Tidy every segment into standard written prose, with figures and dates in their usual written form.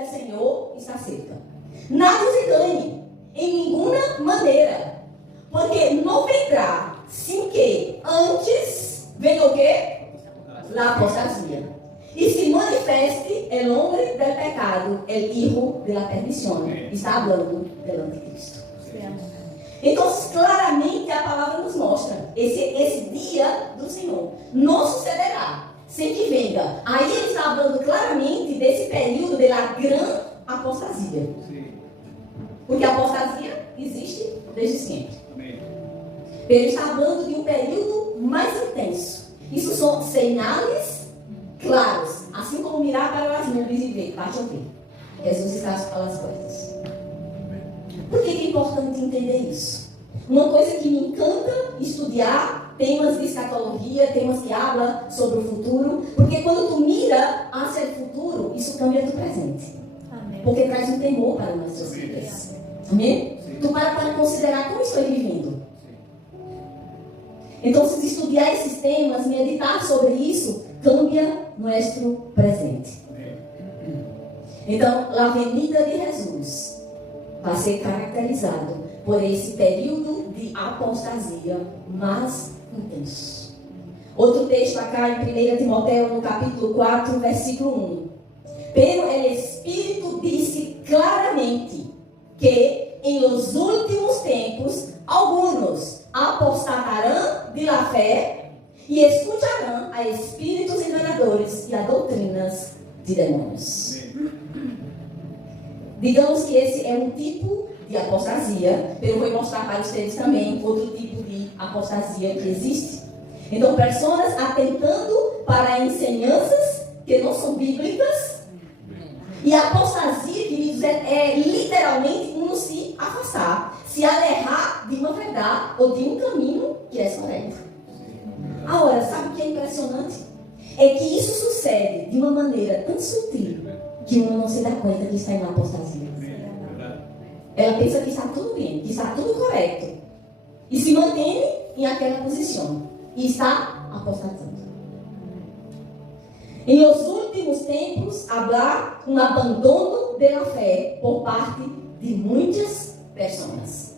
do Senhor está cerca. Nada os engane, em nenhuma maneira. Porque não vendrá, sim que antes venha o quê? La apostasia. E se manifeste el hombre del pecado, el hijo de la perdición. Está falando do anticristo. Então, claramente a palavra nos mostra esse dia do Senhor não sucederá sem que venha. Aí ele está falando claramente desse período da grande apostasia. Porque a apostasia existe desde sempre. Ele está falando de um período mais intenso. Isso são sinais claros, assim como mirar para as nuvens e ver, vai chover. Jesus está às portas. Por que é importante entender isso? Uma coisa que me encanta estudar temas de escatologia, temas que falam sobre o futuro, porque quando tu mira hacia o futuro, isso cambia do presente. Amém. Porque traz um temor para nossas vidas. Amém? Tu para considerar como estou vivendo. Então, se estudar esses temas, meditar sobre isso, cambia nosso presente. Então, a venida de Jesus vai ser caracterizado por esse período de apostasia mais intenso. Outro texto acá em 1 Timoteo, no capítulo 4, versículo 1. Pero el Espírito disse claramente que em los últimos tempos alguns apostatarão de la fé e escutarão a espíritos enganadores e a doutrinas de demônios. Digamos que esse é um tipo de apostasia, eu vou mostrar para vocês também outro tipo de apostasia que existe. Então, pessoas atentando para ensinanças que não são bíblicas. E a apostasia, queridos, é literalmente um se afastar, se alejar de uma verdade ou de um caminho que é correto. Agora, sabe o que é impressionante? É que isso sucede de uma maneira tão sutil que uma não se dá conta que está em uma apostasia. Ela pensa que está tudo bem, que está tudo correto. E se mantém em aquela posição. E está apostatando. Em os últimos tempos, haverá um abandono da fé por parte de muitas pessoas.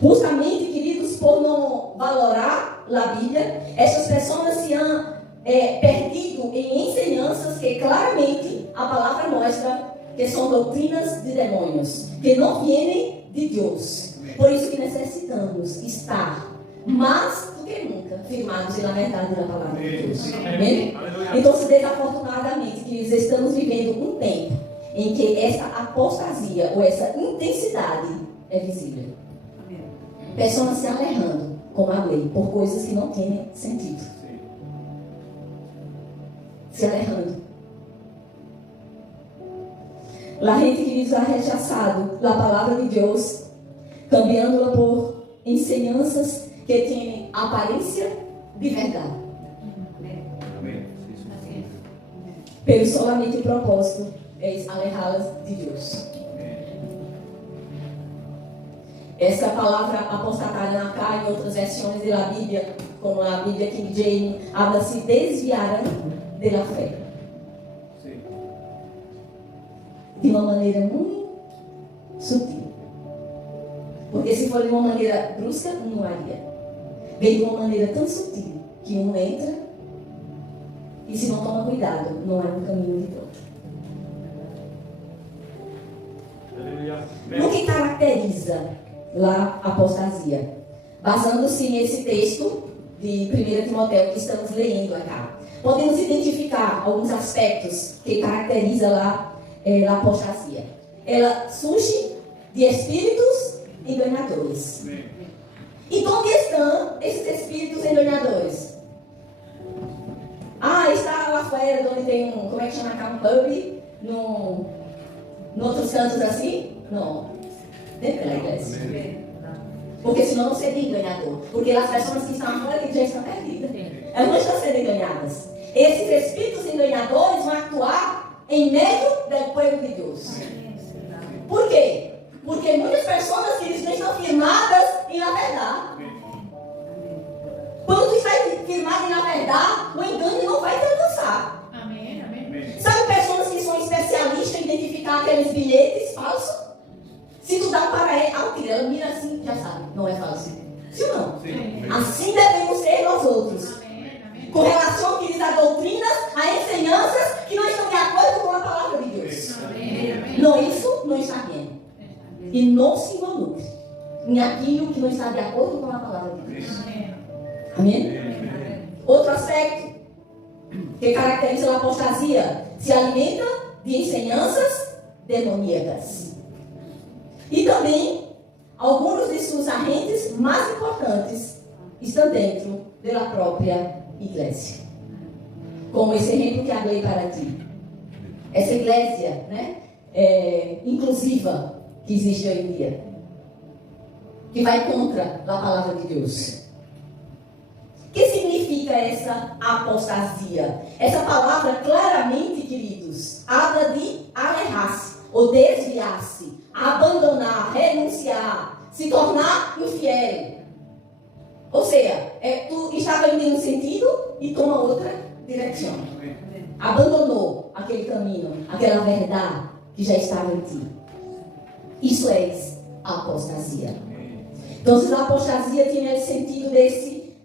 Justamente, queridos, por não valorar a Bíblia, essas pessoas se han perdido em ensinanças que claramente a palavra mostra que são doutrinas de demônios, que não vêm de Deus. Por isso que necessitamos estar mais do que nunca firmados na verdade da palavra de Deus. Amém? Então, desafortunadamente, que estamos vivendo um tempo em que essa apostasia ou essa intensidade é visível. Pessoas se alejando, como a lei, por coisas que não têm sentido. Se alejando. A gente que ha rechazado a palavra de Deus, cambiando-la por ensinanças que têm aparência de verdade. Pelo solamente o propósito é alejá-las de Deus. Essa palavra apostatarão cá em outras versões da Bíblia, como a Bíblia King James, habla se desviarão da fé. De uma maneira muito sutil. Porque se for de uma maneira brusca, não haria. Vem de uma maneira tão sutil que um entra e se não toma cuidado, não é um caminho de volta. O que caracteriza lá a apostasia? Basando-se nesse texto de 1 Timoteo que estamos lendo acá, podemos identificar alguns aspectos que caracterizam lá a apostasia. Ela surge de espíritos enganadores. E onde estão esses espíritos enganadores? Está lá fora, onde tem como é que chama cá, um pub, no outros cantos assim? Não. Dentro da igreja. Porque senão não seria enganador. Porque as pessoas que estão fora da igreja estão perdidas. Elas não estão sendo enganadas. Esses espíritos enganadores vão atuar em meio do povo de Deus. Por quê? Porque muitas pessoas que não estão firmadas na verdade. Quando tu está firmado na verdade, o engano não vai te alcançar. Amém. Sabe pessoas que são especialistas identificar aqueles bilhetes falsos? Se tu dá para ela mira assim, já sabe, não é falso. Sim ou não? Sim. Assim devemos ser nós outros. Amém. Com relação, queridos, a doutrinas, a ensinanças que não estão de acordo com a palavra de Deus. Amém. Não, isso não está bem. E não se involucre em aquilo que não está de acordo com a palavra de Deus. Amém? Outro aspecto que caracteriza a apostasia: se alimenta de ensinanças demoníacas. E também, alguns de seus agentes mais importantes estão dentro da própria igreja. Como esse exemplo que eu dei para ti. Essa igreja, né, inclusiva que existe hoje em dia, que vai contra a palavra de Deus. O que significa essa apostasia? Essa palavra claramente, queridos, habla de alejar-se ou desviar-se, abandonar, renunciar, se tornar infiel. Ou seja, tu estava indo um sentido e toma outra direção. Abandonou aquele caminho, aquela verdade que já estava em ti. Isso é a apostasia. Então, a apostasia tinha esse sentido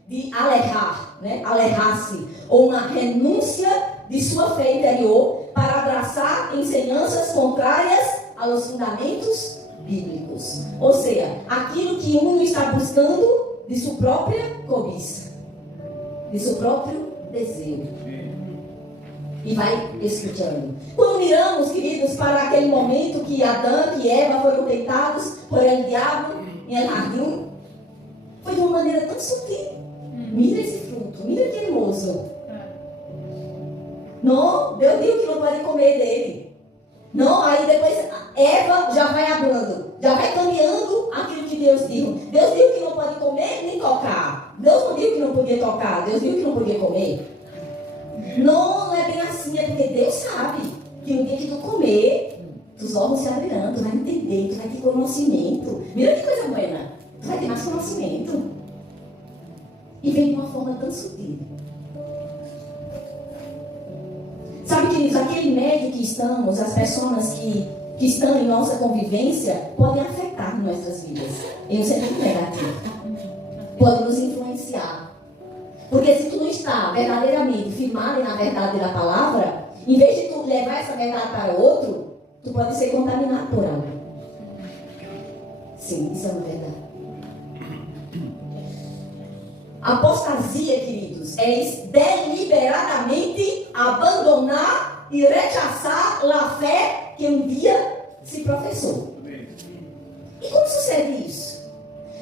de alejar, né? Alejar-se, ou uma renúncia de sua fé interior para abraçar ensinanças contrárias aos fundamentos bíblicos. Ou seja, aquilo que um está buscando de sua própria cobiça, de seu próprio desejo. E vai escutando. Quando miramos, queridos, para aquele momento que Adão e Eva foram tentados por el diabo em el jardim, foi de uma maneira tão sutil. Mira esse fruto, mira que hermoso. Não, Deus disse que não pode comer dele. Não, aí depois Eva já vai hablando, já vai caminhando aquilo que Deus disse. Deus disse que não pode comer nem tocar. Deus não disse que não podia tocar, Deus disse que não podia comer. Não é bem assim, é porque Deus sabe que no dia que tu comer, os olhos se abrirão, tu vai entender, tu vai ter conhecimento. Mira que coisa boa, tu vai ter mais conhecimento. E vem de uma forma tão sutil. Sabe, queridos, aquele médio que estamos, as pessoas que estão em nossa convivência, podem afetar nossas vidas em um sentido negativo. Pode nos influenciar. Porque se tu não está verdadeiramente firmado na verdade da palavra, em vez de tu levar essa verdade para outro, tu pode ser contaminado por algo. Sim, isso é uma verdade. Apostasia, queridos, é deliberadamente abandonar e rechazar a fé que um dia se professou. E como sucede isso?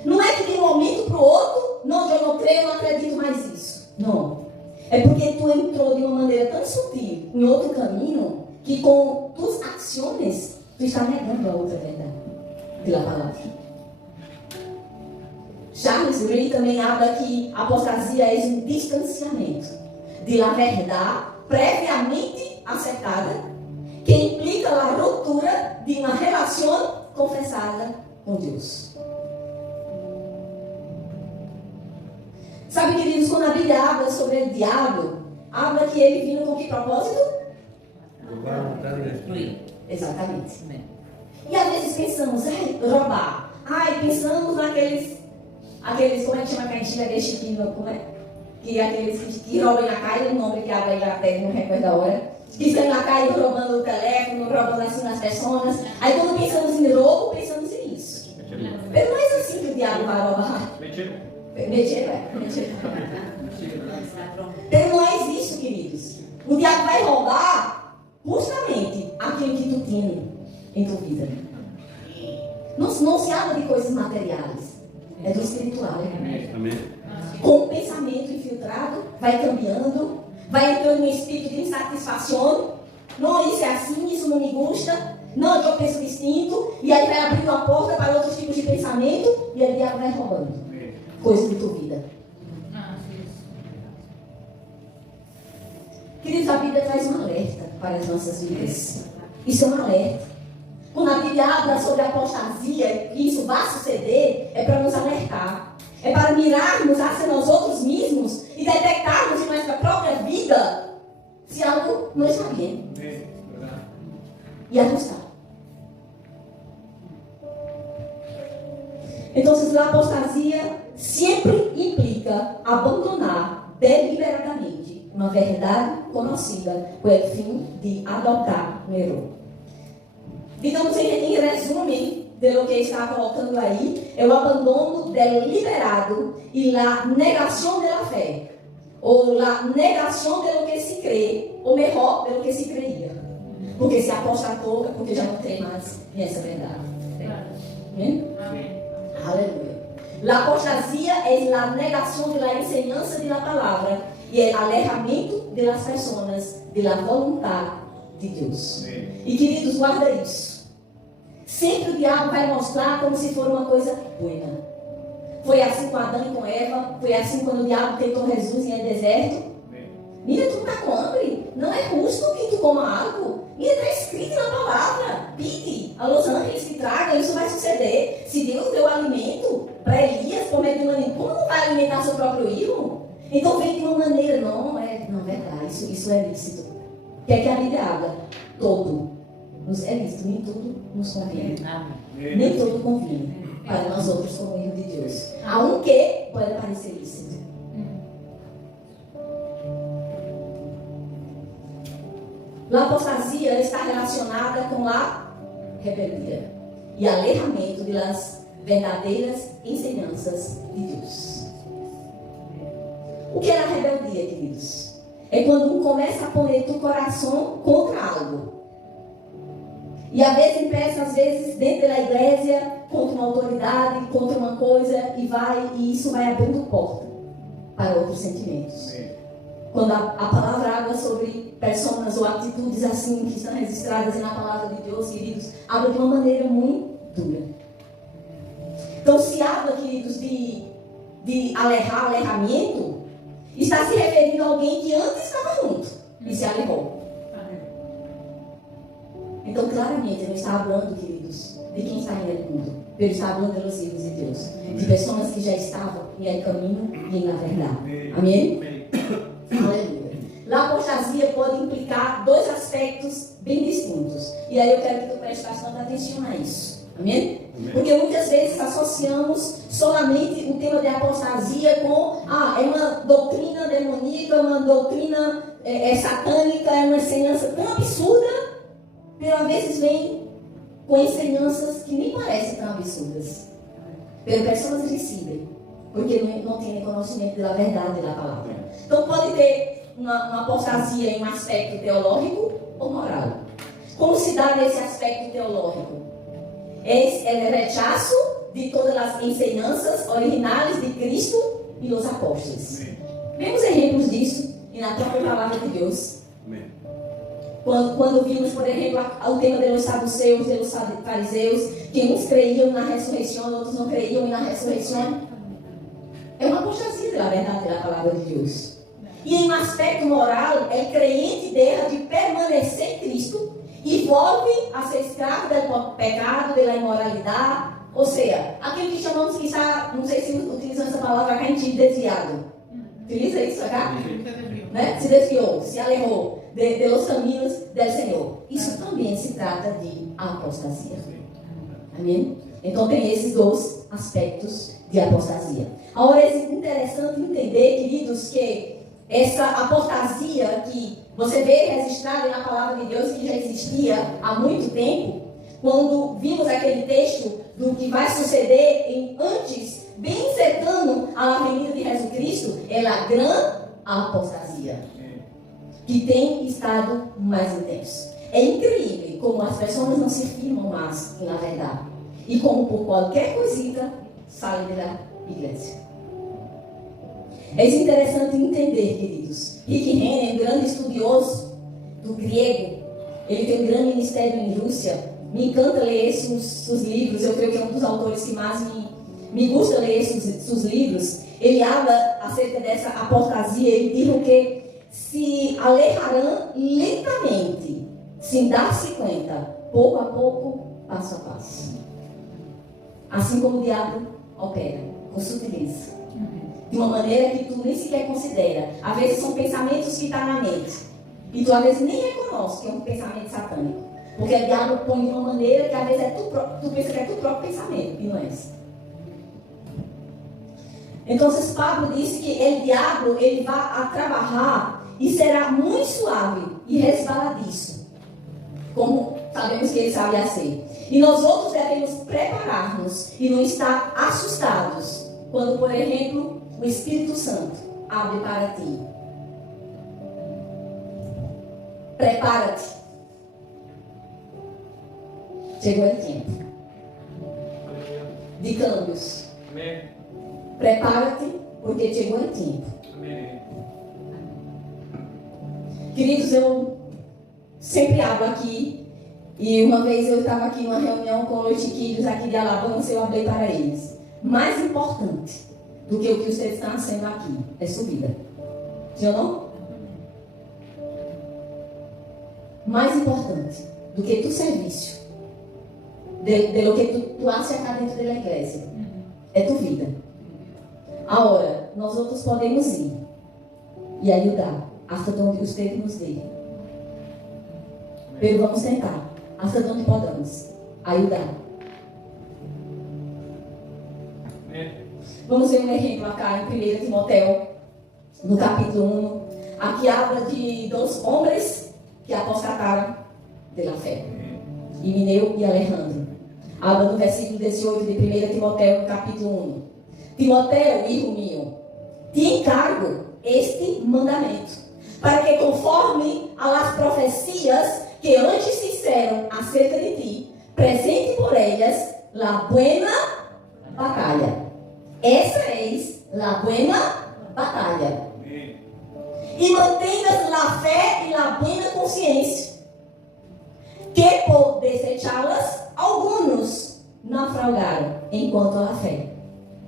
Não é que de um momento para o outro, não, eu não creio, eu não acredito mais isso. Não. É porque tu entrou de uma maneira tão sutil em outro caminho, que com tuas ações, tu está negando a outra verdade pela palavra. Charles Ray também habla que a apostasia é um distanciamento da verdade previamente acertada, que implica a ruptura de uma relação confessada com Deus. Sabe, queridos, quando a Bíblia habla sobre o diabo, habla que ele vindo com que propósito? Exatamente. E às vezes pensamos, roubar. Pensamos naqueles, como é que chama aquela antiga destino, como é? Que aqueles que roubam na caia, o nome que abre aí na terra, não recordo a hora. Que estão na caia roubando o telefone, roubando assim nas pessoas. Aí quando pensamos em roubo, pensamos em isso. Mas não é assim que o diabo vai roubar. Mentira. Então não é isso, queridos. O diabo vai roubar justamente aquilo que tu tinha em tua vida. Não se habla de coisas materiais, é do espiritual. Com o pensamento infiltrado, vai cambiando, vai entrando no espírito de insatisfação. Não, isso é assim, isso não me gusta. Não, eu penso distinto. E aí vai abrindo a porta para outros tipos de pensamento e aí o diabo vai roubando coisas de tua vida. Queridos, a Bíblia traz um alerta para as nossas vidas. Isso é um alerta. Quando a Bíblia habla sobre a apostasia, que isso vai suceder, é para nos alertar. É para mirarmos hacia nós outros mesmos e detectarmos em nossa própria vida se algo não está bem. E ajustar. Então, a apostasia sempre implica abandonar deliberadamente uma verdade conhecida com o fim de adotar um erro. Digamos em resumo de lo que está colocando aí, é o abandono deliberado e a negação da fé, ou a negação de lo que se crê, ou melhor, de lo que se creia. Porque se apostatou é porque já não tem mais essa verdade. Amém? Aleluia. La apostasia é a negação da enseñança da palavra e o alejamento das pessoas da vontade de Deus. E queridos, guarda isso. Sempre o diabo vai mostrar como se for uma coisa boa. Foi assim com Adão e com Eva, foi assim quando o diabo tentou Jesus em deserto. Mira, tu está com hambre, não é justo que tu coma algo. Mira, está escrito na palavra, pede a los ángeles que tragam, isso vai suceder. Se Deus deu alimento para Elias, como não vai alimentar seu próprio filho? Então vem de uma maneira, não é verdade, isso é lícito. O que é que a Bíblia habla? Todo nos é lícito, nem tudo nos convém. Nem tudo convém para nós outros como filhos de Deus. Há um que pode parecer lícito. A apostasia está relacionada com a rebeldia e alejamento das verdadeiras ensinanças de Deus. O que é a rebeldia, queridos? É quando um começa a pôr o coração contra algo. E às vezes dentro da igreja, contra uma autoridade, contra uma coisa, e isso vai abrindo porta para outros sentimentos. Quando a palavra habla sobre pessoas ou atitudes assim que estão registradas na palavra de Deus, queridos, habla de uma maneira muito dura. Então, se habla, queridos, de alejamento, está se referindo a alguém que antes estava junto e se alejou. Então, claramente, não está falando, queridos, de quem está em el mundo. Ele está falando dos filhos de Deus, de pessoas que já estavam em el caminho e na verdade. Amém? Aleluia. A apostasia pode implicar dois aspectos bem distintos. E aí eu quero que tu preste bastante atenção a isso. Amém? Porque muitas vezes associamos solamente o tema de apostasia com é uma doutrina demoníaca, uma doutrina satânica, é uma ensinança tão absurda, mas às vezes vem com ensinanças que nem parecem tão absurdas. Pero pessoas recebem, porque não têm conhecimento da verdade da palavra. Então pode ter uma apostasia em um aspecto teológico ou moral. Como se dá nesse aspecto teológico? É o rechazo de todas as ensinanças originais de Cristo e dos apóstolos. Vemos exemplos disso na própria palavra de Deus. Quando vimos, por exemplo, o tema dos saduceus e dos fariseus, que uns creiam na ressurreição, outros não creiam na ressurreição. É uma apostasia da verdade da palavra de Deus. E em um aspecto moral, o crente deixa de permanecer em Cristo e volve a ser escravo do pecado, da imoralidade, ou seja, aquilo que chamamos que está, não sei se utilizam essa palavra, carente desviado. Utiliza isso acá? Né? Se desviou, se alejou de los caminhos do Senhor. Isso também se trata de apostasia. Amém? Então tem esses dois aspectos de apostasia. Agora é interessante entender, queridos, que essa apostasia que você vê registrada na palavra de Deus, que já existia há muito tempo, quando vimos aquele texto do que vai suceder antes, bem cercano à venida de Jesus Cristo, é a grande apostasia, que tem estado mais intenso. É incrível como as pessoas não se firmam mais na verdade, e como por qualquer coisita saem da igreja. É interessante entender, queridos. Rick Renner, um grande estudioso do grego, ele tem um grande ministério em Rússia. Me encanta ler seus livros. Eu creio que é um dos autores que mais me gusta ler seus livros. Ele habla acerca dessa apostasia. Ele diz que se alejarão lentamente, sem dar-se conta, pouco a pouco, passo a passo. Assim como o diabo opera, com sutileza. De uma maneira que tu nem sequer considera. Às vezes são pensamentos que estão na mente. E tu às vezes nem reconhece que é um pensamento satânico. Porque o diabo põe de uma maneira que às vezes tu pensa que é tu próprio pensamento. E não é isso. Então, Pablo disse que o diabo ele vai a trabalhar e será muito suave e resbaladiço, como sabemos que ele sabe ser. E nós outros devemos preparar-nos e não estar assustados quando, por exemplo, o Espírito Santo abre para ti. Prepara-te. Chegou o tempo de câmbios. Amém. Prepara-te, porque chegou o tempo. Amém. Queridos, eu sempre abro aqui. E uma vez eu estava aqui numa reunião com os chiquilhos aqui de Alabança e eu abri para eles. Mais importante do que o que vocês estão fazendo aqui é sua vida. Sim ou não? Mais importante do que tu serviço, de lo que tu haces acá dentro da igreja, é tua vida. Agora, nós outros podemos ir e ajudar até onde você nos dê. Mas vamos tentar, até onde podemos, ajudar. Vamos ver um exemplo acá em 1 Timóteo, no capítulo 1. Aqui habla de dois homens que apostataram pela fé. Himeneu e Alejandro. Habla no versículo 18 de 1 Timóteo, capítulo 1. Timóteo, hijo mío, te encargo este mandamento, para que conforme a las profecias que antes se disseram acerca de ti, presente por ellas la buena batalha. Essa é la buena batalha. E mantengas la fé e la buena consciência, que por desechá-las, alguns naufragaram enquanto a fé.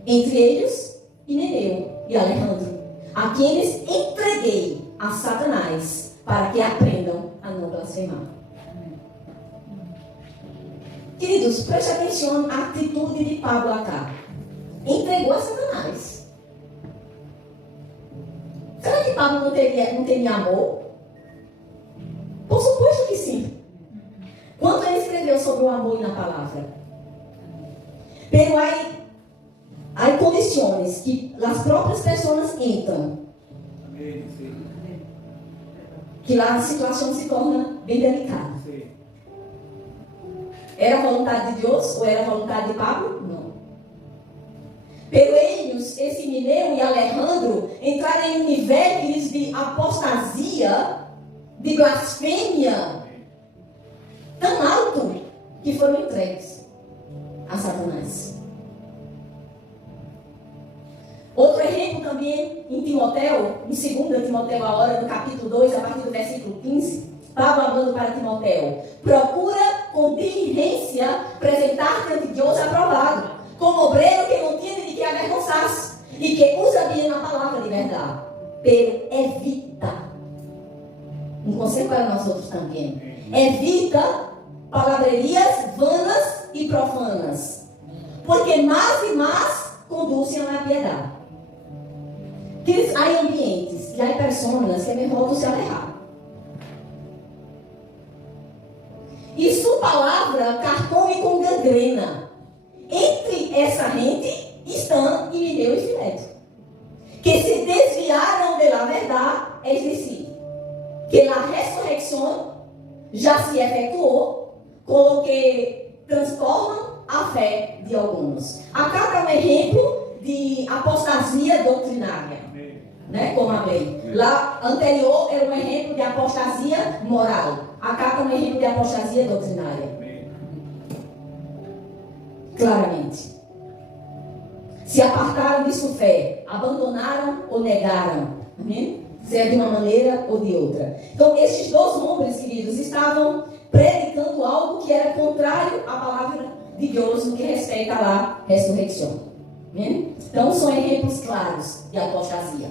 Entre eles, Himeneu e Alejandro, a quienes entreguei a Satanás, para que aprendam a não blasfemar. Queridos, preste atenção à atitude de Pablo acá. Entregou a Satanás. Será que Pablo não teria amor? Por suposto que sim. Quando ele escreveu sobre o amor na palavra. Pero há condições que as próprias pessoas entram. Que lá a situação se torna bem delicada. Era a vontade de Deus ou era a vontade de Pablo? Não. Pero eles, esse Himeneu e Alejandro, entraram em um nível de apostasia, de blasfêmia, tão alto, que foram entregues a Satanás. Outro exemplo também em Timóteo, em 2 Timóteo agora, no capítulo 2, a partir do versículo 15, Pablo falando para Timóteo: procura com diligência apresentar-te ante Deus aprovado, como obreiro que não tiene de que avergonçar-se e que usa bem a palavra de verdade. Pero evita, um conselho para nós outros também, evita palavrerias vanas e profanas, porque mais e mais conduzem à piedade. Que há ambientes e há pessoas que é melhor se alejar. E sua palavra carcome com gangrena. Entre essa gente estão Himeneu e Fileto, que se desviaram da verdade, es decir, que a ressurreição já se efetuou, com o que transforma a fé de alguns. Acá está um exemplo de apostasia doutrinária, né? Como a lei. Lá anterior era um exemplo de apostasia moral. Acá está um exemplo de apostasia doutrinária. Claramente. Se apartaram de sua fé, abandonaram ou negaram. Amém? Seja de uma maneira ou de outra. Então, estes dois homens, queridos, estavam predicando algo que era contrário à palavra de Deus no que respeita à ressurreição. Amém? Então, são exemplos claros de apostasia.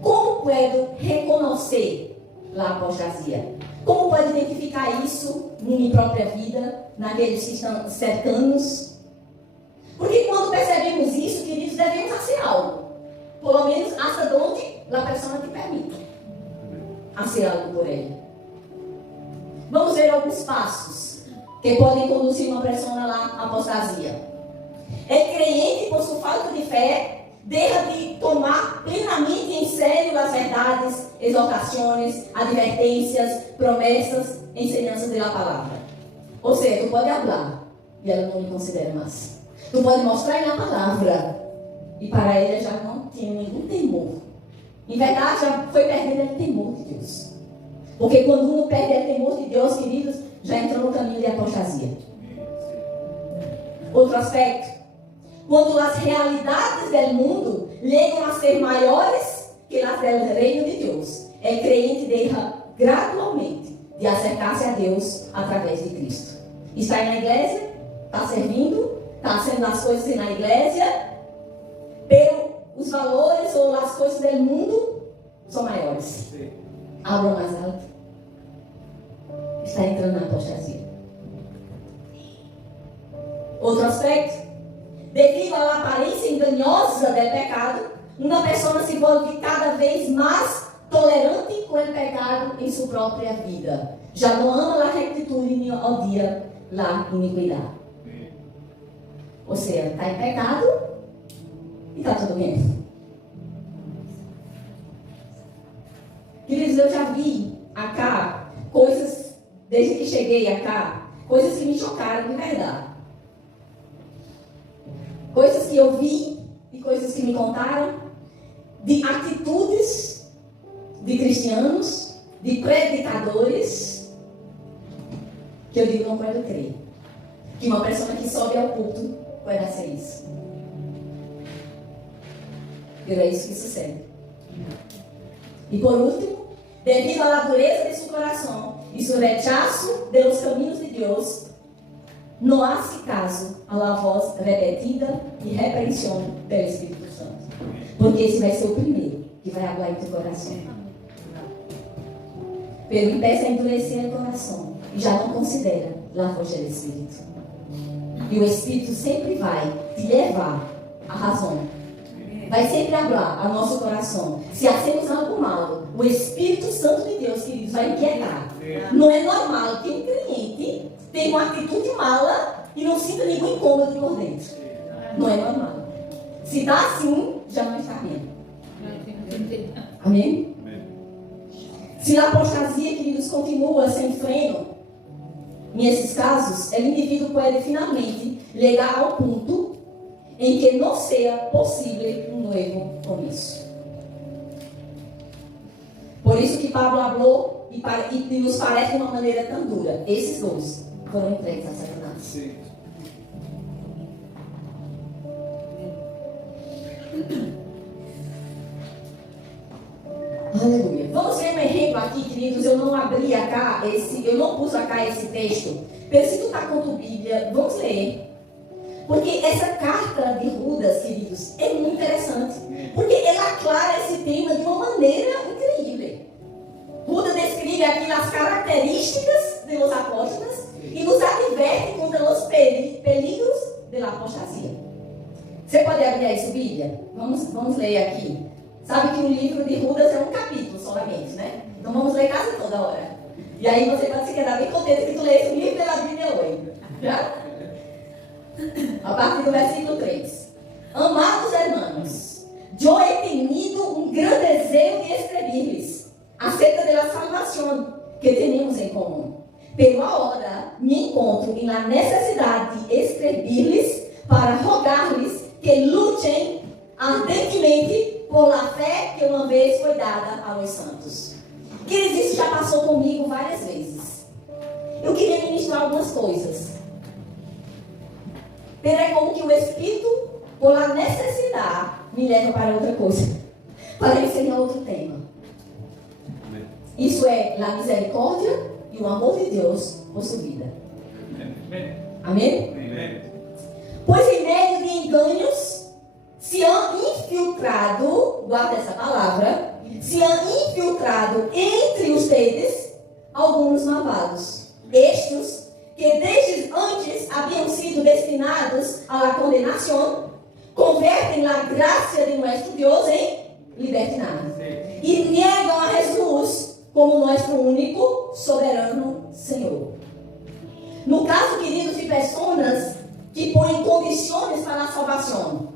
Como puedo reconhecer a apostasia? Como pode identificar isso na minha própria vida, naqueles que estão cercanos? Porque quando percebemos isso, queridos, devemos fazer algo. Pelo menos até onde a pessoa te permite fazer algo por ele. Vamos ver alguns passos que podem conduzir uma pessoa à apostasia. É crente por sua falta de fé, deixa de tomar plenamente em sério as verdades, exortações, advertências, promessas, ensinanças da palavra. Ou seja, tu pode falar e ela não lhe considera mais. Tu pode mostrar na palavra e para ela já não tem nenhum temor. Em verdade, já foi perdendo o temor de Deus. Porque quando um perde o temor de Deus, queridos, já entrou no caminho de apostasia. Outro aspecto, quando as realidades do mundo chegam a ser maiores que as do reino de Deus, o crente deixa gradualmente de acercar-se a Deus através de Cristo. Está aí na igreja, está servindo, está fazendo as coisas na igreja, os valores ou as coisas do mundo são maiores. Abra mais alto. Está entrando na apostasia. Outro aspecto, devido à aparência enganosa do pecado, uma pessoa se volve cada vez mais tolerante com o pecado em sua própria vida. Já não ama a rectitude nem odia a iniquidade. Ou seja, está em pecado e está tudo bem. Queridos, eu já vi acá coisas, desde que cheguei acá, coisas que me chocaram de verdade. Coisas que eu vi e coisas que me contaram, de atitudes de cristianos, de predicadores, que eu digo, não pode crer. Que uma pessoa que sobe ao culto pode ser isso. E é isso que sucede. E por último, devido à dureza de seu coração e seu rechaço dos caminhos de Deus, não hace caso à voz repetida e repreensão do Espírito Santo. Porque esse vai ser o primeiro que vai falar em teu coração. Pero empieza a endurecer o coração e já não considera a voz do Espírito. E o Espírito sempre vai te levar à razão. Vai sempre falar ao nosso coração. Se hacemos algo mal, o Espírito Santo de Deus, queridos, vai inquietar. Não é normal que um cliente tenha uma atitude mala e não sinta nenhum incômodo por dentro. Não é normal. Se está assim, já não está bem. Amém? Se a apostasia, queridos, continua sem freno, nesses casos, o indivíduo pode finalmente chegar ao ponto em que não seja possível um novo começo. Por isso que Pablo falou e nos parece de uma maneira tão dura. Esses dois foram entregues a Satanás. Sim. Aleluia. Vamos ver um exemplo aqui, queridos. Eu não abri acá eu não pus acá esse texto. Mas se tu está com a tua Bíblia, vamos ler. Porque essa carta de Judas, queridos, é muito interessante. Porque ela aclara esse tema de uma maneira incrível. Judas descreve aqui as características dos apóstolos e nos adverte contra os perigos da apostasia. Você pode abrir aí sua Bíblia? Vamos ler aqui. Sabe que o livro de Judas é um capítulo solamente, né? Então vamos ler quase toda hora. E aí você pode se quedar bem contente que tu lesse o livro da Bíblia hoje. Já? A partir do versículo 3. Amados irmãos, eu he tenido um grande desejo de escrever-lhes acerca da salvação que temos em comum. Pero agora me encontro na necessidade de escrever-lhes para rogar-lhes que lutem ardentemente por la fé que uma vez foi dada aos santos. Queridos, isso já passou comigo várias vezes. Eu queria ministrar algumas coisas. Pero é como que o Espírito, por a necessidade, me leva para outra coisa. Para ensinar outro tema. Isso é a misericórdia e o amor de Deus por sua vida. Amém? Amém? Pois em meio de enganos se há infiltrado, guarda essa palavra, se há infiltrado entre ustedes alguns malvados. Estes que desde antes haviam sido destinados à condenação, convertem a graça de nosso Deus em libertinagem. E negam a Jesus como nosso único soberano Senhor. No caso, queridos, de pessoas que põem condições para a salvação,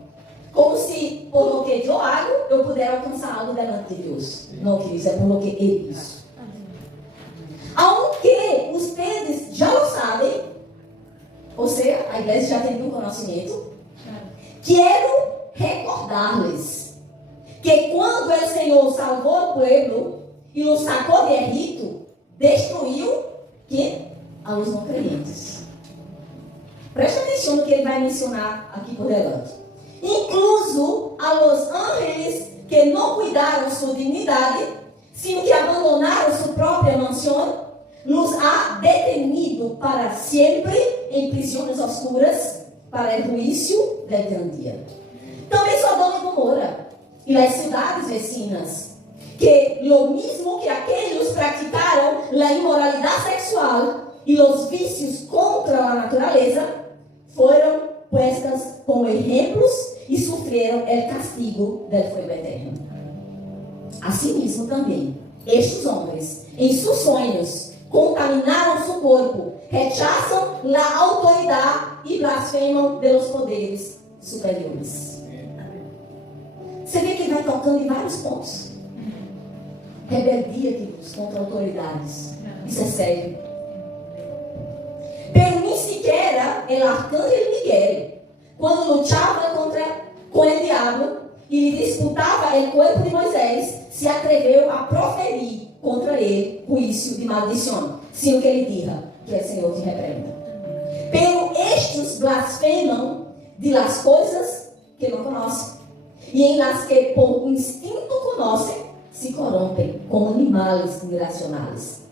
como se por lo que eu hago, eu puder alcançar algo delante de Deus. Não, queridos, é por lo que Ele hizo. Aunque vocês já o sabem, ou seja, a igreja já tem um conhecimento, quero recordar-lhes que quando o Senhor salvou o povo e o sacou de Egito, destruiu que a los não crentes. Preste atenção no que ele vai mencionar aqui por delante. Incluso a los ángeles que não cuidaram sua dignidade, sino que abandonaram sua própria mansão, nos ha detenido para sempre em prisões oscuras para o juízo del gran dia. Também Sodoma e Gomorra e as cidades vecinas, que lo mismo que aqueles praticaram a imoralidade sexual e os vícios contra a natureza, foram puestas como exemplos e sofreram o castigo del fuego eterno. Assim também, estes homens, em seus sonhos, contaminaram seu corpo, rechazam a autoridade e blasfemam de los poderes superiores. Você vê que ele vai tocando em vários pontos. Rebeldia, queridos, contra autoridades. Isso é sério. Pero nem sequer o arcángel Miguel, quando lutava com o diabo e lhe disputava o corpo de Moisés, se atreveu a proferir contra ele juízo de maldição, sino que ele diga que o Senhor te repreenda. Pero estes blasfemam de las coisas que não conhecem, e em las que por instinto conhecem, se corrompem como animais irracionais.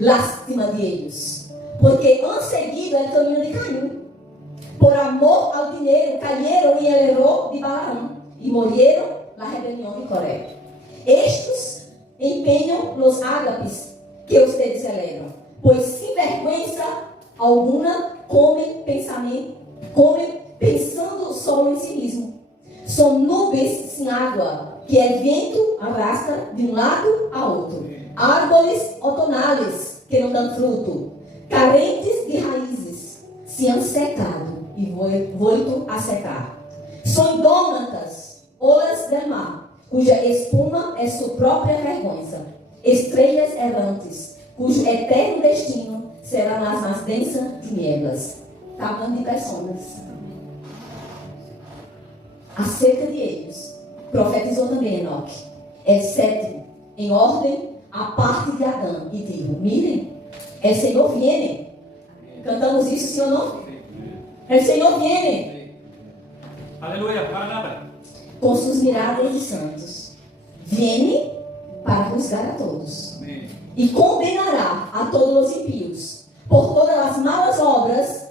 Lástima de eles, porque han seguido o caminho de Caim. Por amor ao dinheiro, cayeron em el error de Balaam e morreram na rebelião de Coré. Estes empenham los ágapes que ustedes celebram, pois sem vergüenza alguma comem pensando só em si mesmo. São nuvens sem água, que o vento arrasta de um lado a outro. Árvores outonais que não dão fruto, carentes de raízes, se han secado e voltam a secar. São indômatas, olas del mar, cuja espuma é sua própria vergonha. Estrelas errantes, cujo eterno destino será nas mais densas tinieblas. Está falando de pessoas. Acerca de eles, profetizou também Enoque, o sétimo, em ordem, a parte de Adão, e digo: mirem, o Senhor viene. Cantamos isso, sim ou não? O Senhor viene. Aleluia, para. Com suas miradas de santos, viene para juzgar a todos. Amém. E condenará a todos os impíos por todas as malas obras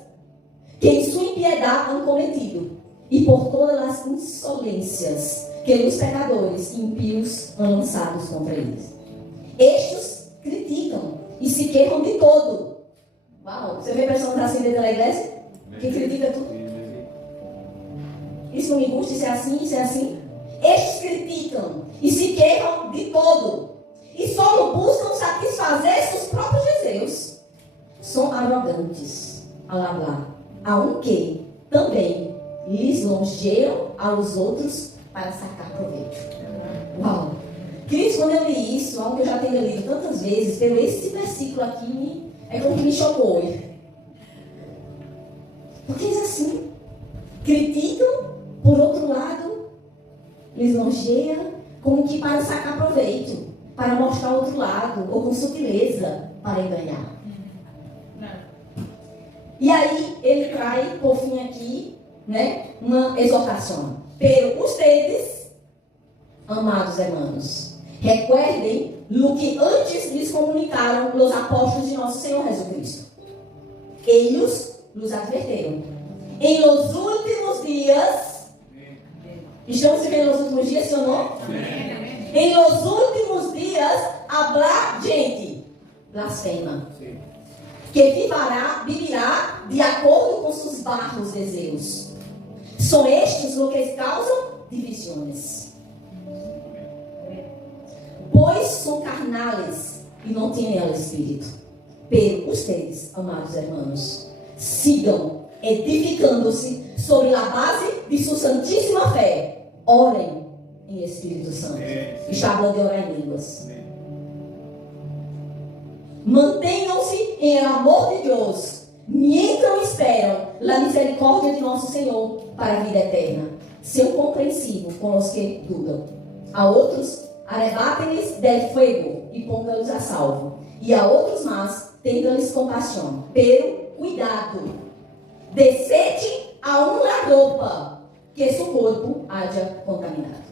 que em sua impiedade han cometido, e por todas as insolências que os pecadores impíos han lançado contra eles. Estes criticam e se queixam de todo. Uau, você vê pessoas assim dentro da igreja? Que critica tudo. Isso não me gusta, isso é assim, isso é assim. Estes criticam e se queixam de todo. E só não buscam satisfazer seus próprios desejos. São arrogantes, aunque também lisonjeiam aos outros para sacar proveito. Uau! Queridos, quando eu li isso, algo que eu já tenho lido tantas vezes, pelo esse versículo aqui, é como que me chocou hoje. Porque eles assim, criticam, por outro lado, lisonjeiam, como que para sacar proveito, para mostrar o outro lado, ou com sutileza, para enganar. E aí, ele traz, por fim aqui, uma exortação. Pero ustedes, amados hermanos, recuerden lo que antes lhes comunicaram os apóstolos de nosso Senhor Jesus Cristo. Eles nos adverteram. Em los últimos dias, estamos vivendo nos últimos dias, sim ou não? Amém. Em los últimos dias, habrá gente blasfema, que vivirá de acordo com seus bajos desejos. São estes os que causam divisões. Pois são carnales e não têm o Espírito. Pero ustedes, amados hermanos, sigam edificando-se sobre a base de sua santíssima fé orem em Espírito Santo. Está falando de orar em línguas. Mantenham-se em amor de Deus, mientras esperam a misericórdia de nosso Senhor para a vida eterna. Sean comprensivos com os que dudam. A outros, arrebatem-lhes del fuego e ponga-los a salvo. E a outros mais, tenham-lhes compaixão. Pero, cuidado, desete a uma roupa que seu corpo haja contaminado.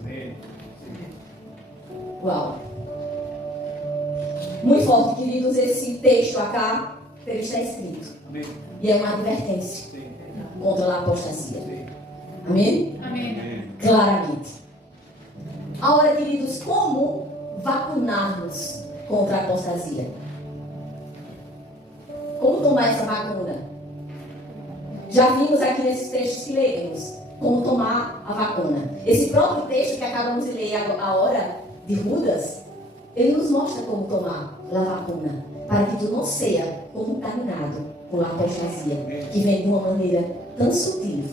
Uau! Muito forte, queridos, esse texto acá, ele está escrito. Amém. E é uma advertência Sim. contra a apostasia. Sim. Amém? Amém. Claramente. Agora, queridos, como vacunarmos contra a apostasia? Como tomar essa vacuna? Já vimos aqui nesses textos que lemos como tomar a vacuna. Esse próprio texto que acabamos de ler agora, de Judas, ele nos mostra como tomar a vacuna, para que tu não seja contaminado por a apostasia, que vem de uma maneira tão sutil,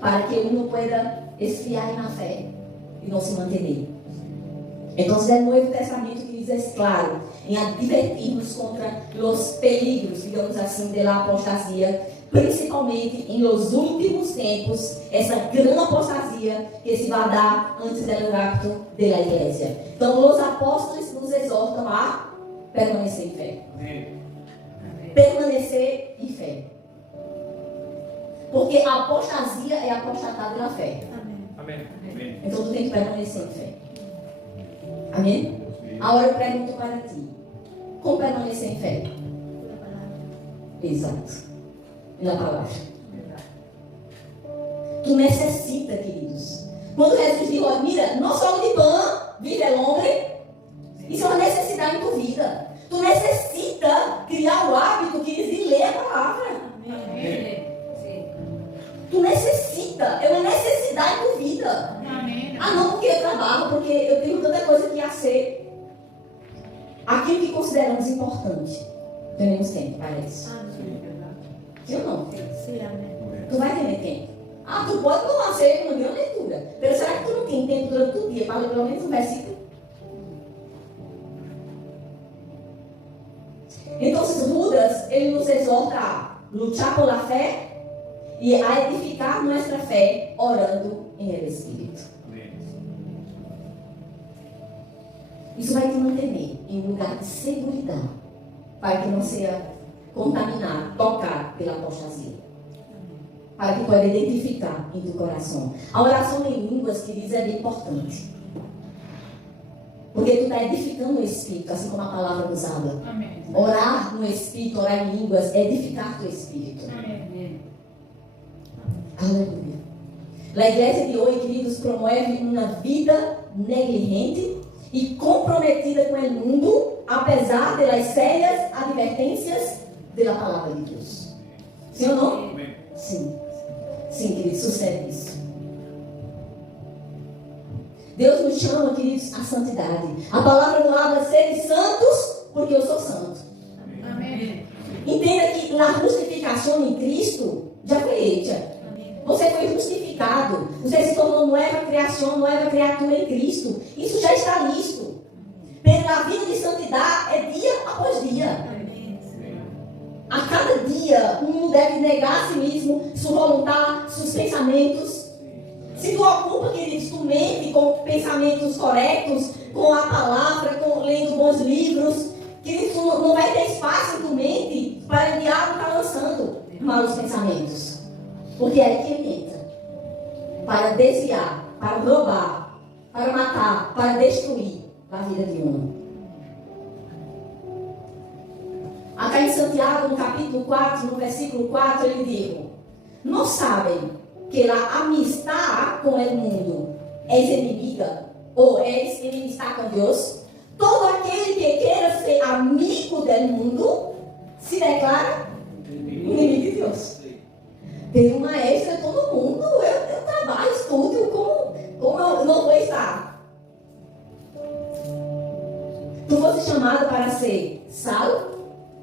para que ele não pueda esfriar na fé e não se manter. Então, o Novo Testamento que diz claro em advertirmos contra os perigos, digamos assim, da apostasia, principalmente em los últimos tempos, essa grande apostasia que se vai dar antes do rapto da igreja. Então, os apóstolos nos exortam a permanecer em fé. Amém. Permanecer em fé. Porque a apostasia é apostatar pela fé. Amém. Amém. Então, tu tem que permanecer em fé. Amém? Agora eu pergunto para ti: como permanecer em fé? Exato. Pela palavra. Tu necessita, queridos. Quando Jesus diz: mira, não só de pão vive o homem. Isso é uma necessidade em tua vida. Tu necessita criar o hábito, queridos, de ler a palavra. Amém. Tu necessita, é uma necessidade em tua vida. Amém. Ah, não porque eu trabalho, porque eu tenho tanta coisa que ia ser. Aquilo que consideramos importante. Temos tempo para isso. Sim ou não? Tu vai ter tempo. Ah, tu pode não nascer uma grande leitura. Mas será que tu não tem tempo durante o dia para ler pelo menos um versículo? Então, Judas, ele nos exorta a lutar pela fé e a edificar nossa fé orando em el Espírito. Isso vai te manter em um lugar de segurança, para que não seja contaminado, tocado pela apostasia. Para que possa identificar em teu coração. A oração em línguas, que diz, é bem importante. Porque tu está edificando o Espírito, assim como a palavra nos habla. Amém. Orar no Espírito, orar em línguas, é edificar teu Espírito. Amém. Aleluia. A igreja de hoje, queridos, promove uma vida negligente e comprometida com o mundo, apesar das sérias advertências da palavra de Deus. Sim ou não? Amém. Sim. Sim, queridos, sucede isso. Deus nos chama, queridos, à santidade. A palavra não habla ser santos, porque eu sou santo. Amém. Entenda que a justificação em Cristo já foi feita. Você foi justificado. Você se tornou nova criação, nova criatura em Cristo. Isso já está listo. Pela vida de santidade é dia após dia. A cada dia, um deve negar a si mesmo, sua vontade, seus pensamentos. Se tu ocupa, queridos, tu mente com pensamentos corretos, com a palavra, com lendo bons livros, queridos, tu não vai ter espaço em tua mente para o diabo estar lançando maus pensamentos. Porque é aí que ele entra. Para desviar, para roubar, para matar, para destruir a vida de um. Acá em Santiago, no capítulo 4, no versículo 4, ele diz: não sabem que a amistade com o mundo é inimiga, ou é inimizade com Deus? Todo aquele que queira ser amigo do mundo se declara inimigo de Deus. Tem uma extra todo mundo, eu trabalho, estudo, como eu não vou estar? Tu foste chamado para ser sal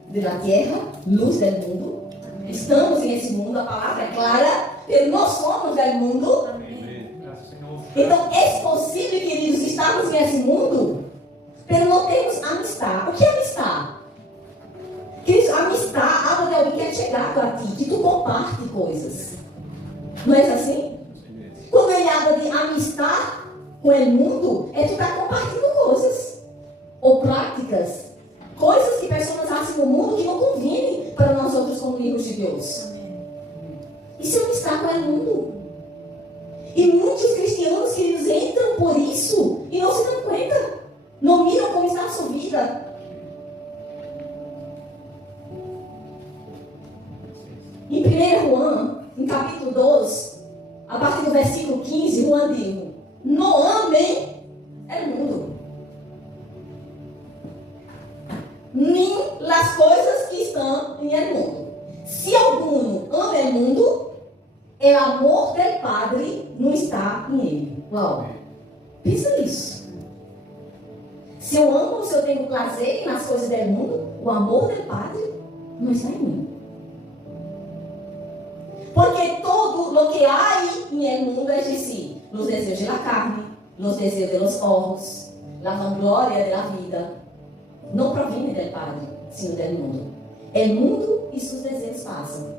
da terra, luz do mundo. Estamos nesse mundo, a palavra é clara, nós somos do mundo. Amém. Graças ao Senhor. Então, é possível, queridos, estarmos nesse mundo, mas não temos amistade. O que é amistade? Queridos, amistade habla de alguém que é chegado a ti, que tu comparte coisas. Não é assim? Quando ele habla de amistade com o mundo, é tu estar compartilhando coisas. Ou práticas. Coisas que pessoas fazem no mundo que não convêm para nós outros como filhos de Deus. Isso é amistade com o mundo. E muitos cristianos, queridos, entram por isso e não se dão conta. Não miram como está a sua vida. Em 1 João, em capítulo 2, a partir do versículo 15, João diz: não amem o mundo, nem as coisas que estão no mundo. Se algum ama o mundo, o amor do Padre não está em ele. Uau! Pensa nisso. Se eu amo, se eu tenho prazer nas coisas do mundo, o amor do Padre não está em mim. Porque todo o que há em mundo é de si. Os desejos da carne, os desejos dos ojos, a vanglória da vida, não provém do Padre, sino do mundo. O mundo e seus desejos passam,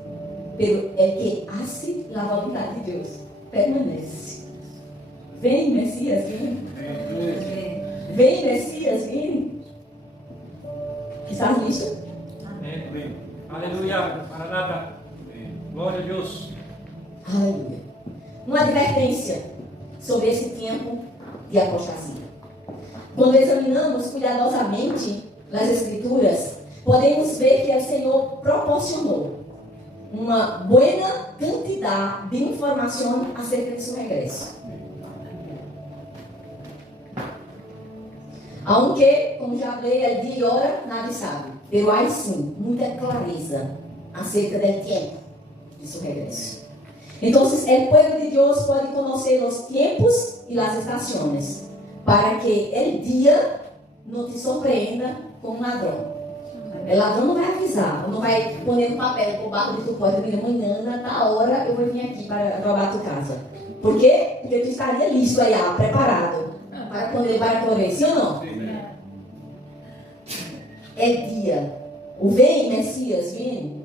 pero el que hace a vontade de Deus permanece. Vem, Messias, vem. Vem, Messias, vem. Estás listo? Amém. Aleluia. Maranata. Glória a Deus. Aleluia. Uma advertência sobre esse tempo de apostasia. Quando examinamos cuidadosamente as Escrituras, podemos ver que o Senhor proporcionou uma boa quantidade de informação acerca de seu regresso. Aunque, como já falei, el dia e hora nadie sabe, pero há sim muita clareza acerca do tempo de seu regresso. Então, o povo de Deus pode conhecer os tempos e as estações, para que o dia não te surpreenda com um ladrão. O ladrão não vai avisar, não vai pôr no papel por baixo de tua porta, amanhã, na hora, eu vou vir aqui para roubar tua casa. Por quê? Porque tu estaria listo aí, preparado, para poder correr, sim ou não? É dia. O vem, Messias, vem.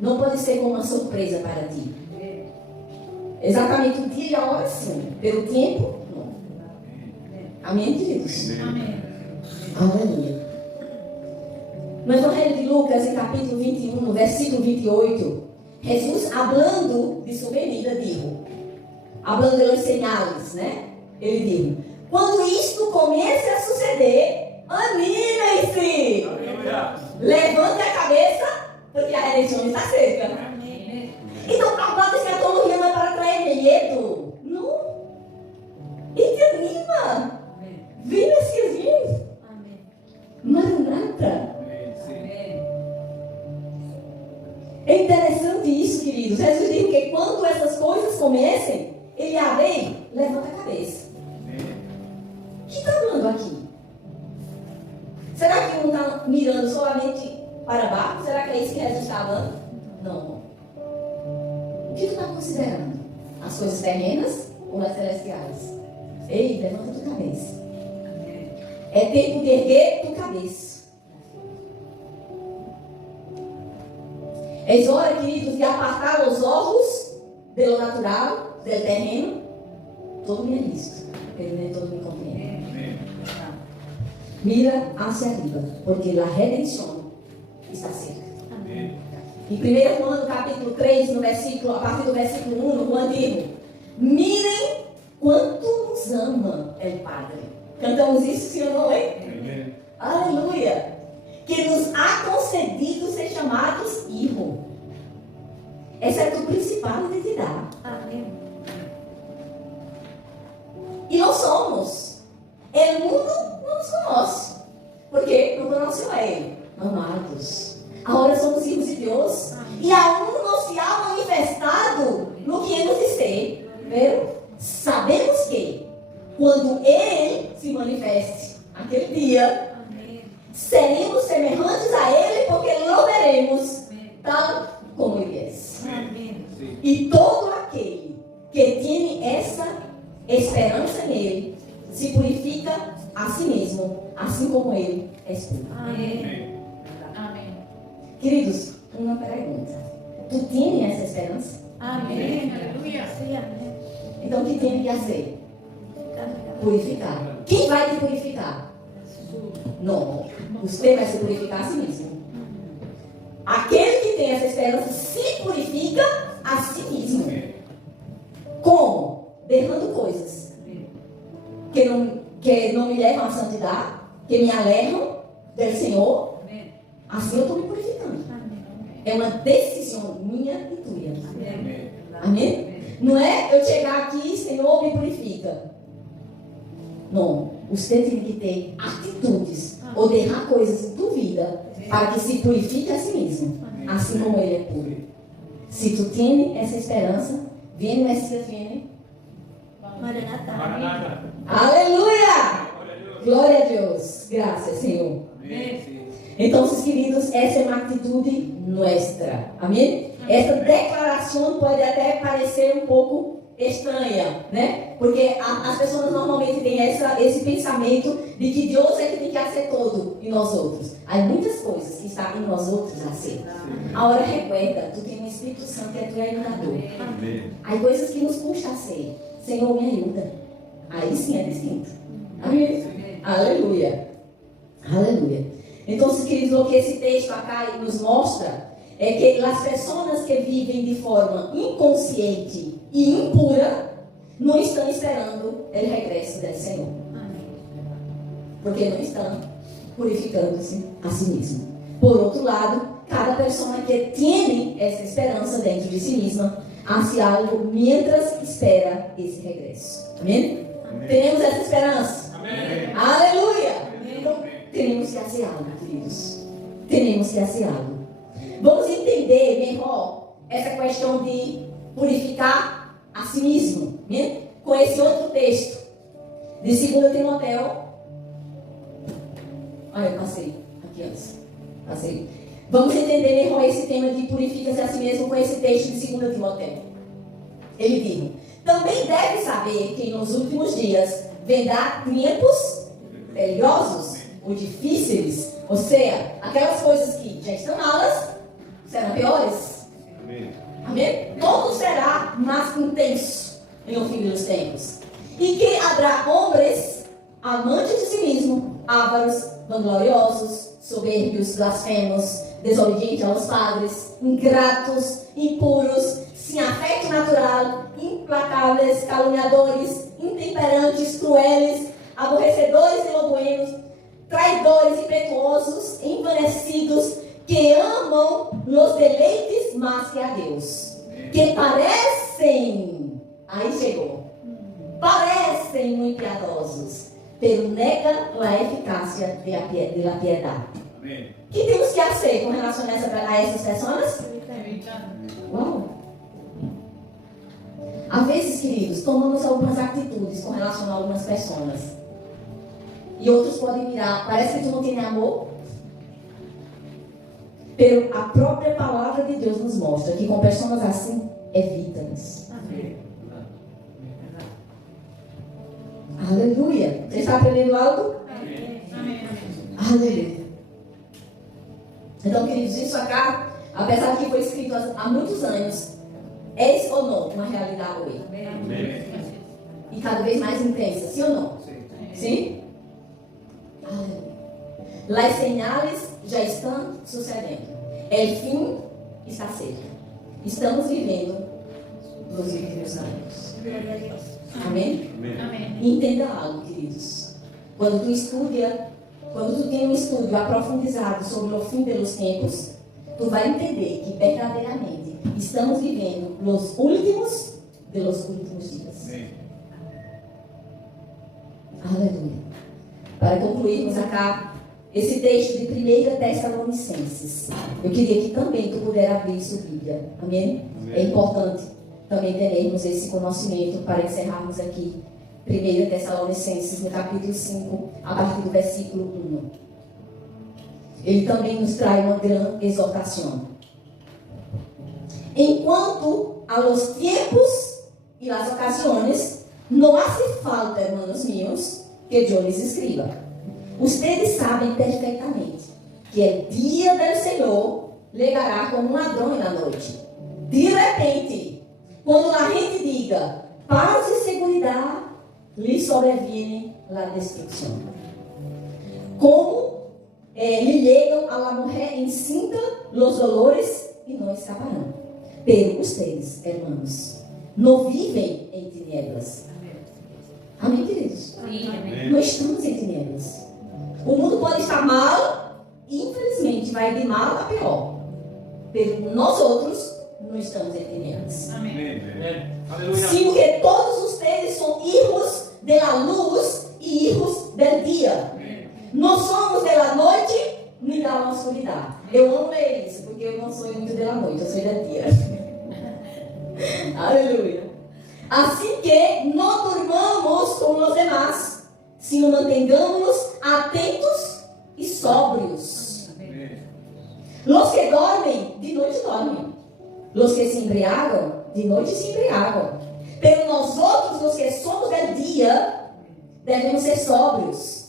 Não pode ser como uma surpresa para ti. Exatamente o dia e a hora, sim. Pelo tempo, não. Amém, queridos? Amém. Aleluia. No Evangelho de Lucas, em capítulo 21, no versículo 28, Jesus, hablando de sua venida, disse, hablando de los señales, né? Ele disse: quando isto comece a suceder, animem-se! Levante a cabeça, porque a redenção está cerca. Amém. Então, a parte que a teologia não é para trazer medo. Não. E te anima. Vem, Messias, vem. Amém. Maranata. Amém. É interessante isso, queridos. Jesus diz que quando essas coisas comecem, ele abre, levanta a cabeça. O que está falando aqui? Será que não está mirando somente para baixo? Será que é isso que Jesus está falando? Não. O que tu está considerando? As coisas terrenas ou as celestiais? Ei, levanta tua cabeça. É tempo de erguer tua cabeça. É hora, queridos, de apartar os olhos do natural, do terreno. Todo mundo é listo, porque nem todo mundo compreende. Mira hacia arriba, porque a redenção está cerca. Em 1 João, capítulo 3, a partir do versículo 1, João diz: mirem quanto nos ama o Padre. Cantamos isso, sim ou não, hein? Aleluia! Que nos ha concedido ser chamados filhos. Essa é a tua principal identidade. Amém. E nós somos. O mundo não nos conhece. Porque não conheceu Ele. Amados. Agora somos filhos de Deus. E aún não se há manifestado no que Ele nos disse. Viu? Sabemos que quando Ele se manifeste, aquele dia, seremos semelhantes a Ele, porque o veremos tal como Ele é. Amém. E todo aquele que esperança nele, se purifica a si mesmo, assim como ele é puro. Amém. Amém. Queridos, uma pergunta. Tu tens essa esperança? Amém. Aleluia. Então, o que tem que fazer? Purificar. Quem vai te purificar? Não. Você vai se purificar a si mesmo. Aquele que tem essa esperança se purifica a si mesmo. Como? Derrando coisas que não me levam à santidade, que me alejam do Senhor. Assim eu estou me purificando. É uma decisão minha e tua. Amém? Não é eu chegar aqui, Senhor, me purifica. Não. Você tem que ter atitudes ou derrar coisas em tua vida para que se purifique a si mesmo, assim como ele é puro. Se tu tens essa esperança, vem o Messias, vem. Maranata. Aleluia! Glória a Deus. Graças, Senhor. Então, queridos, essa é uma atitude nossa. Amém? Essa declaração pode até parecer um pouco estranha, né? Porque as pessoas normalmente têm esse pensamento de que Deus é que tem que ser todo em nós outros. Há muitas coisas que estão em nós outros a ser. Agora recuerda, tu tem um Espírito Santo que é tu ajudador. Há coisas que nos custa a ser. Senhor, me ajuda. Aí sim é distinto. Amém? Aleluia. Aleluia. Então, queridos, o que esse texto acá nos mostra é que as pessoas que vivem de forma inconsciente e impura não estão esperando o regresso do Senhor. Porque não estão purificando-se a si mesmo. Por outro lado, cada pessoa que tem essa esperança dentro de si mesma hace algo mientras espera esse regresso. Amém? Temos essa esperança. Amém. Aleluia! Então, temos que fazer algo, queridos. Temos que fazer algo. Vamos entender melhor essa questão de purificar a si mesmo, né? Com esse outro texto de 2 Timóteo. Olha, eu passei aqui antes. Passei. Vamos entender melhor esse tema de purifica-se a si mesmo com esse texto de 2 Timóteo. Ele diz: também deve saber que nos últimos dias vendrá tempos peligrosos ou difíceis, ou seja, aquelas coisas que já estão malas serão piores. Amém? Tudo será mais intenso em o fim dos tempos. E que haverá homens amantes de si mesmo, ávaros, vangloriosos, soberbios, blasfemos, desobedientes aos padres, ingratos, impuros, sem afeto natural, implacáveis, caluniadores, intemperantes, cruéis, aborrecedores de lo bueno, traidores, impetuosos, envanecidos, que amam os deleites mais que a Deus, que parecem, aí chegou, parecem muito piedosos, pero nega a eficácia da piedade. Amém. O que temos que fazer com relação a essas pessoas? Uau! Às vezes, queridos, tomamos algumas atitudes com relação a algumas pessoas. E outros podem mirar, parece que tu não tem amor. Pero a própria palavra de Deus nos mostra que com pessoas assim, evita-nos. Aleluia! Você está aprendendo algo? Amém. Aleluia! Então, queridos, isso acá, apesar de que foi escrito há muitos anos, é ou não uma realidade hoje? Amém. E cada vez mais intensa, sim ou não? Sim. Sim? Aleluia. As señales já estão sucedendo. O fim está certo. Estamos vivendo nos últimos anos. Amém? Amém. Entenda algo, queridos. Quando tu tem um estudo aprofundado sobre o fim dos tempos, tu vai entender que verdadeiramente estamos vivendo os últimos dos últimos dias. Amém. Aleluia. Para concluirmos acá esse texto de 1 Tessalonicenses, eu queria que também tu puder abrir sua Bíblia. Amém? É importante também termos esse conhecimento para encerrarmos aqui 1 Tessalonicenses no capítulo 5, a partir do versículo 1. Ele também nos traz uma grande exortação. Enquanto a los tiempos e as ocasiões, Não hace falta, hermanos míos, que eu lhes escriba. Ustedes sabem perfeitamente que o dia do Senhor chegará como um ladrão na noite. De repente, quando a gente diga paz e segurança, lhe sobreviene a destruição. Como lhe chegam a la mujer encinta los dolores e não escaparão. Pero ustedes, hermanos, não vivem em tinieblas. Amém, queridos? Amém. Não estamos em tinieblas. O mundo pode estar mal e, infelizmente, vai de mal a pior. Pero nós outros não estamos em tinieblas. Amém. Amén. Aleluya. Sino que todos ustedes são hijos da luz e hijos do dia. Não somos da noite nem da oscuridade. Eu amo ler isso, porque eu não sou muito da noite, eu sou do dia. Aleluia. Assim que não durmamos como os demais, sino mantengamos atentos e sóbrios. Los que dormem, de noite dormem. Los que se embriagam, de noite se embriagam. Pero nós outros, os que somos do dia, devemos ser sóbrios,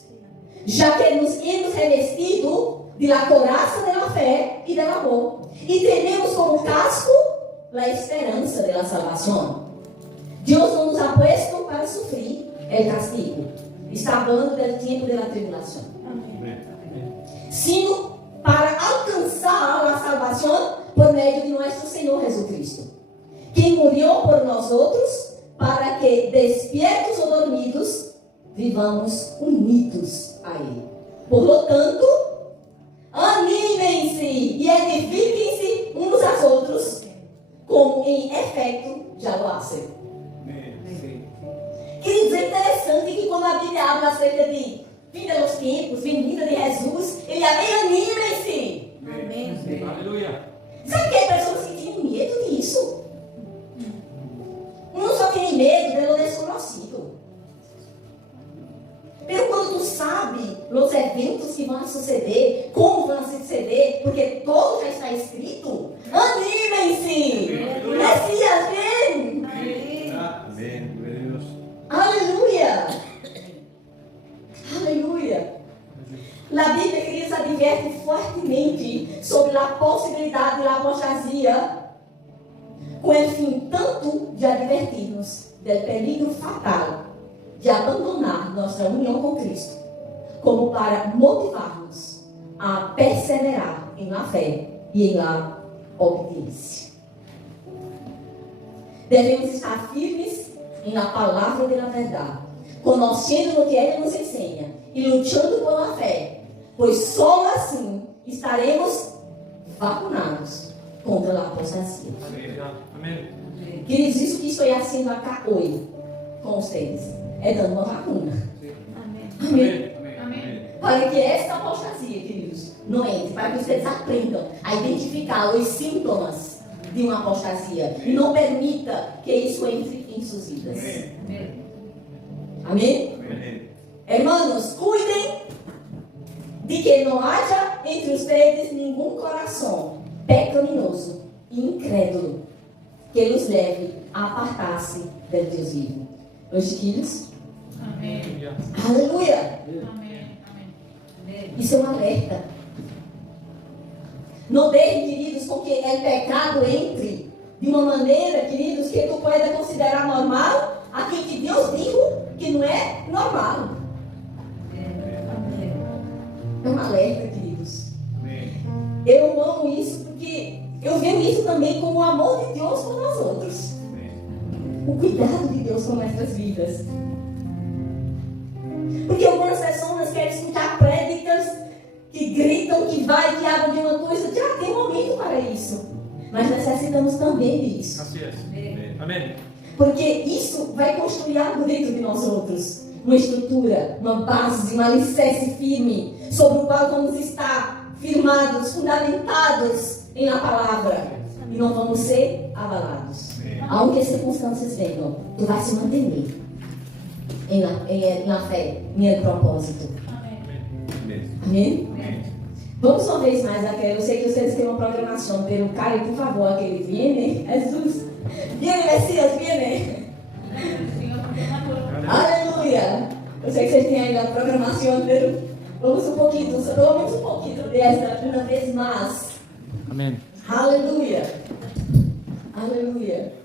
já que nos hemos revestido de la coraza de la fé e del amor, e tenemos como casco la esperança de la salvação. Deus não nos ha puesto para sofrer el castigo. Está hablando del tempo de la tribulação. Sino para alcançar a salvação por meio de nosso Senhor Jesucristo, quem morreu por nós outros, para que, despiertos ou dormidos, vivamos unidos a Ele. Por lo tanto, animem-se e edifiquem-se uns aos outros, como em efeito já lo hacen. Queridos, é interessante que quando a Bíblia habla acerca de fim dos tempos, vinda de Jesus, ele diz: animem-se. Amém. Aleluya. Sabe que as pessoas que têm medo disso? Não só tem medo do desconhecido. Mas quando tu sabe os eventos que vão suceder, como vão suceder, porque todo já está escrito, animem-se. Messias vem. Amén. Gloria a Dios. Aleluia. Aleluia. A Bíblia, queridos, adverte fortemente sobre a possibilidade da apostasia, com o fim tanto de advertir-nos do perigo fatal de abandonar nossa união com Cristo, como para motivar-nos a perseverar em la fé e em la obediência. Devemos estar firmes em la palavra da verdade, conhecendo o que Ele nos ensina e lutando pela fé, pois só assim estaremos vacunados contra a apostasia. Amén. Queridos, isso que estou fazendo acá hoje com vocês é dando uma vacuna. Amém. Amém. Para que esta apostasia, queridos, não entre, para que vocês aprendam a identificar os sintomas de uma apostasia e não permita que isso entre em suas vidas. Amém? Hermanos, cuidem de que não haja entre vocês nenhum coração pecaminoso e incrédulo que os leve a apartar-se do Deus vivo. Os chiquilhos? Amém. Aleluia! Amém. Amém. Isso é um alerta. Não deixe, queridos, com que o pecado entre de uma maneira, queridos, que tu pode considerar normal aquilo que Deus disse que não é normal. É um alerta, queridos. Eu amo isso porque eu vejo isso também como o amor de Deus por nós outros. O cuidado de Deus com nossas vidas. Porque algumas pessoas querem escutar prédicas que gritam, que vai, que abrem de uma coisa. Já tem um momento para isso. Mas necessitamos também disso. Así es. Amén. Porque isso vai construir algo dentro de nós outros. Uma estrutura, uma base, um alicerce firme, sobre o qual vamos estar firmados, fundamentados em a palavra. E não vamos ser abalados. Aunque as circunstâncias venham, tu vai se manter na fé, em propósito. Amém? Vamos uma vez mais aquele. Eu sei que vocês têm uma programação, pero Caio, por favor, aquele viene. Jesus. Viene, Messias, viene. Senhor, Eu sei que vocês têm ainda a programação, pero vamos um pouquinho, pelo menos um pouquinho desta, uma vez mais. Amén. Aleluia. Aleluia.